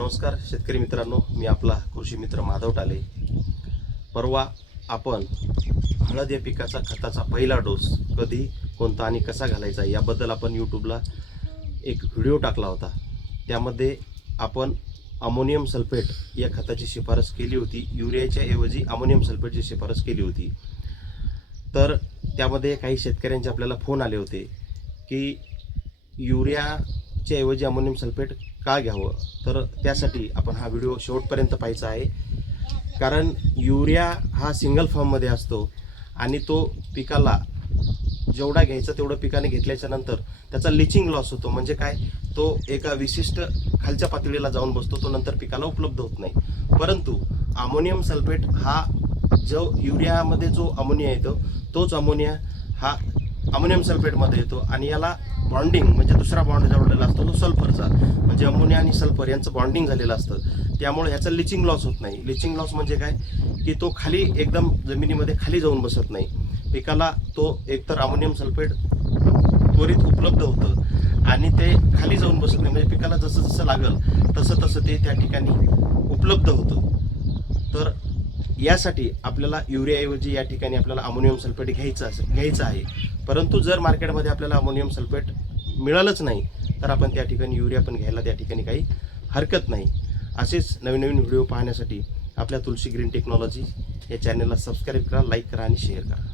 नमस्कार शेतकरी मित्रांनो, मी आपला कृषी मित्र माधव टाले. परवा आपण हळद या पिकाचा खताचा पहिला डोस कधी, कोणता आणि कसा घालायचा याबद्दल आपण यूट्यूबला एक व्हिडिओ टाकला होता. त्यामध्ये आपण अमोनियम सल्फेट या खताची शिफारस केली होती. युरियाच्या ऐवजी अमोनियम सल्फेटची शिफारस केली होती. तर त्यामध्ये काही शेतकऱ्यांचे आपल्याला फोन आले होते की युरियाच्या ऐवजी अमोनियम सल्फेट का घ्यावं. तर त्यासाठी आपण हा व्हिडिओ शेवटपर्यंत पाहायचा आहे. कारण युरिया हा सिंगल फॉर्ममध्ये असतो आणि तो पिकाला जेवढा घ्यायचा तेवढं पिकाने घेतल्याच्या नंतर त्याचा लिचिंग लॉस होतो. म्हणजे काय, तो एका विशिष्ट खालच्या पातळीला जाऊन बसतो, तो नंतर पिकाला उपलब्ध होत नाही. परंतु अमोनियम सल्फेट हा जो युरियामध्ये जो अमोनिया येतो तोच अमोनिया हा अमोनियम सल्फेटमध्ये येतो आणि याला बॉन्डिंग म्हणजे दुसरा बॉन्ड जोडलेला असतो तो सल्फरचा. म्हणजे अमोनिया आणि सल्फर यांचं बॉन्डिंग झालेलं असतं. त्यामुळे ह्याचा लिचिंग लॉस होत नाही. लिचिंग लॉस म्हणजे काय की तो खाली एकदम जमिनीमध्ये खाली जाऊन बसत नाही. पिकाला तो एकतर अमोनियम सल्फेट त्वरित उपलब्ध होतं आणि ते खाली जाऊन बसत नाही. म्हणजे पिकाला जसं जसं लागेल तसं तसं ते त्या ठिकाणी उपलब्ध होतं. तर यासाठी आपल्याला युरियाऐवजी या ठिकाणी आपल्याला अमोनियम सल्फेट घ्यायचं आहे. परंतु जर मार्केटमध्ये आपल्याला अमोनियम सल्फेट मिळालंच नाही तर आपण त्या ठिकाणी युरिया पण घ्यायला त्या ठिकाणी काही हरकत नाही. असेच नवीन नवीन व्हिडिओ पाहण्यासाठी आपल्या तुलसी ग्रीन टेक्नॉलॉजी या चॅनलला सबस्क्राईब करा, लाईक करा आणि शेअर करा.